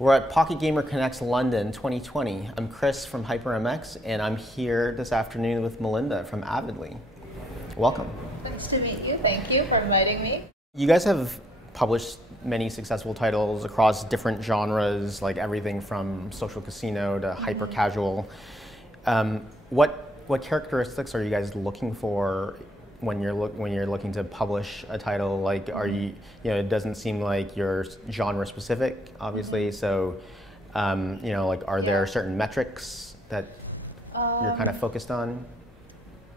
We're at Pocket Gamer Connects London 2020. I'm Chris from HyprMX, and I'm here this afternoon with Melinda from Avidly. Welcome. Nice to meet you. Thank you for inviting me. You guys have published many successful titles across different genres, like everything from social casino to hyper casual. What characteristics are you guys looking for when you're looking to publish a title? Like, are you know, it doesn't seem like you're genre specific, obviously. So, you know, like, are there certain metrics that you're kind of focused on?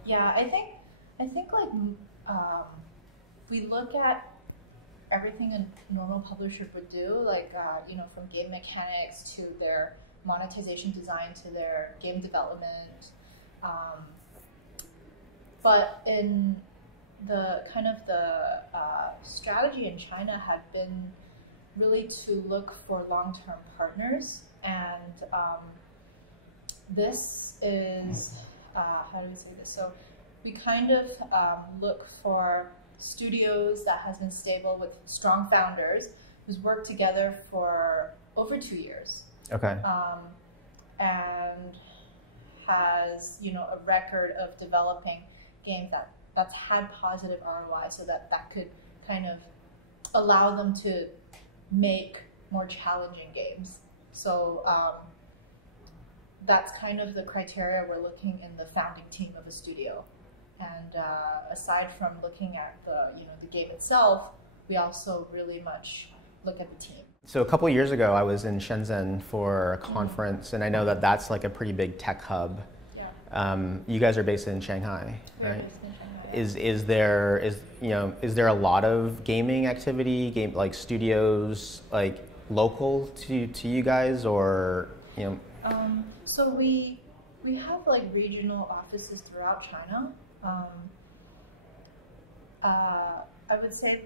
Yeah, I think like we look at everything a normal publisher would do, like you know, from game mechanics to their monetization design to their game development. But in the kind of the strategy in China had been really to look for long-term partners, and this is how do we say this? So we kind of look for studios that has been stable with strong founders who's worked together for over 2 years. Okay. And has, you know, a record of developing games that's had positive ROI, so that could kind of allow them to make more challenging games. So that's kind of the criteria we're looking in the founding team of a studio. And aside from looking at the game itself, we also really much look at the team. So a couple of years ago, I was in Shenzhen for a conference, and I know that that's like a pretty big tech hub. Yeah. You guys are based in Shanghai, right? Is there a lot of gaming activity, like studios, like local to you guys, or you know? So we have like regional offices throughout China. I would say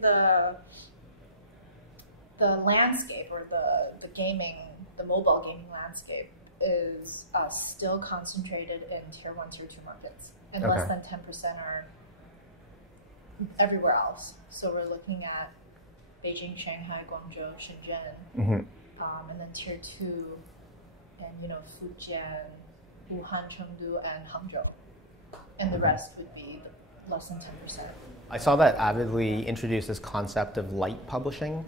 the landscape, or the mobile gaming landscape, is still concentrated in tier 1, tier 2 markets, and less than 10% are everywhere else. So we're looking at Beijing, Shanghai, Guangzhou, Shenzhen, and then tier 2, and you know, Fujian, Wuhan, Chengdu, and Hangzhou, and the rest would be less than 10%. I saw that Avidly introduced this concept of light publishing.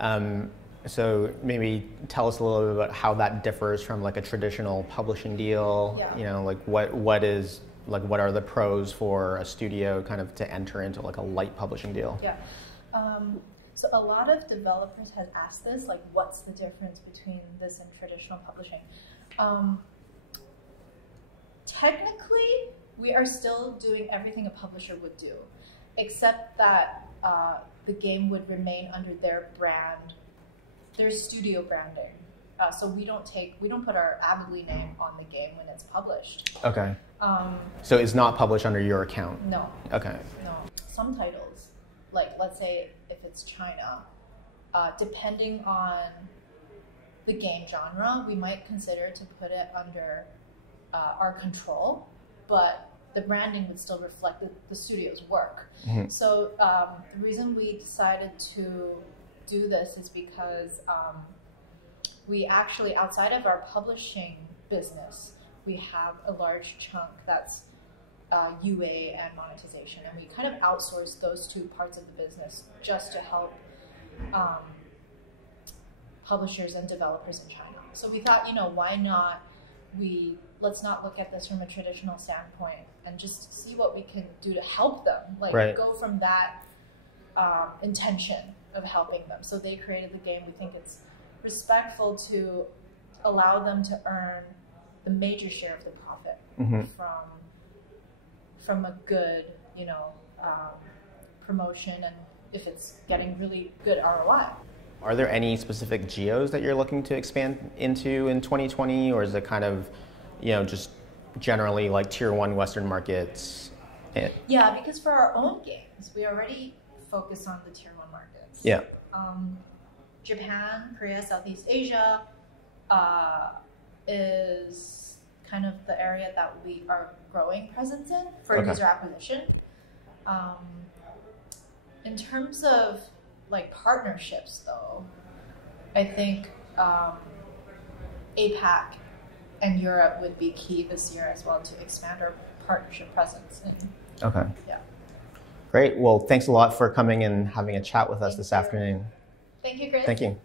Yeah. So maybe tell us a little bit about how that differs from like a traditional publishing deal. Yeah. You know, like what are the pros for a studio kind of to enter into like a light publishing deal? Yeah. So a lot of developers have asked this, like, what's the difference between this and traditional publishing? Technically, we are still doing everything a publisher would do, except that the game would remain under their brand, their studio branding. So we don't put our Avidly name on the game when it's published. Okay. So it's not published under your account? No. Okay. No. Some titles, like let's say if it's China, depending on the game genre, we might consider to put it under our control, but the branding would still reflect the studio's work. So the reason we decided to do this is because we actually, outside of our publishing business, we have a large chunk that's UA and monetization, and we kind of outsource those two parts of the business just to help publishers and developers in China. So we thought, you know, why not let's not look at this from a traditional standpoint and just see what we can do to help them, like go from that intention of helping them. So they created the game. We think it's respectful to allow them to earn the major share of the profit from a good, you know, promotion, and if it's getting really good ROI. Are there any specific geos that you're looking to expand into in 2020, or is it kind of, you know, just generally like tier 1 Western markets? Yeah, because for our own games, we already focus on the tier 1 markets. Yeah. Japan, Korea, Southeast Asia is kind of the area that we are growing presence in for user acquisition. In terms of like partnerships, though, I think APAC and Europe would be key this year as well to expand our partnership presence. Okay. Yeah. Great. Well, thanks a lot for coming and having a chat with us this afternoon. Thank you, Chris. Thank you.